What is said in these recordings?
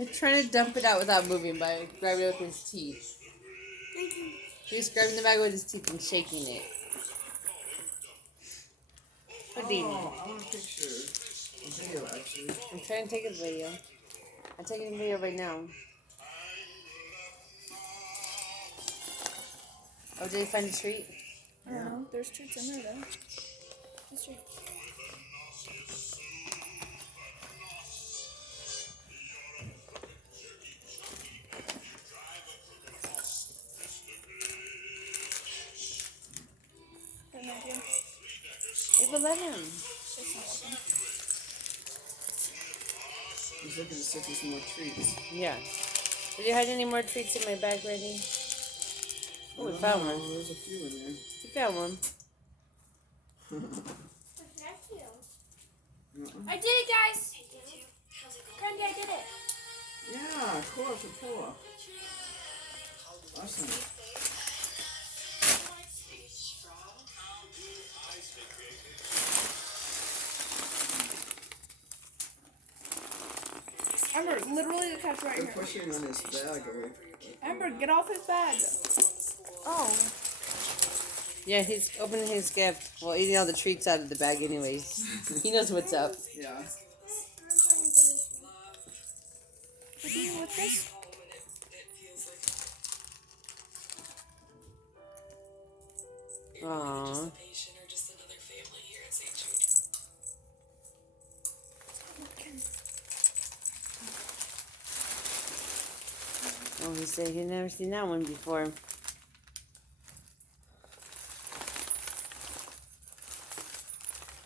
He's trying to dump it out without moving by grabbing it with his teeth. Thank you. He's grabbing the bag with his teeth and shaking it. Houdini. Oh, I want a picture. A video, actually. I'm trying to take a video. I'm taking a video right now. Oh, did you find a treat? I don't know. There's treats in there, though. There's treats. You will let him. He's looking to see if there's more treats. Yeah. Did you hide any more treats in my bag, Randy? Oh, we found one. There's a few in there. You found one. I did it, guys! Randy, I did it. Yeah, of course, a pull-up. Awesome. Ember, literally the cat's right They're here. pushing on his bag away. Ember, get off his bag. Oh. Yeah, he's opening his gift. Well, eating all the treats out of the bag anyways. He knows what's up. Yeah. What's this? Aww. Oh, he said he'd never seen that one before.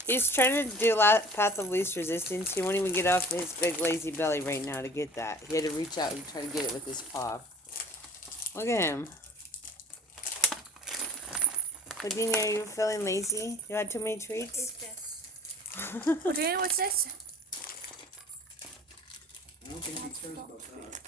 He's trying to do path of least resistance. He won't even get off his big lazy belly right now to get that. He had to reach out and try to get it with his paw. Look at him. Houdini, are you feeling lazy? You had too many treats? What's this? Houdini, what's this? I don't think he cares about that.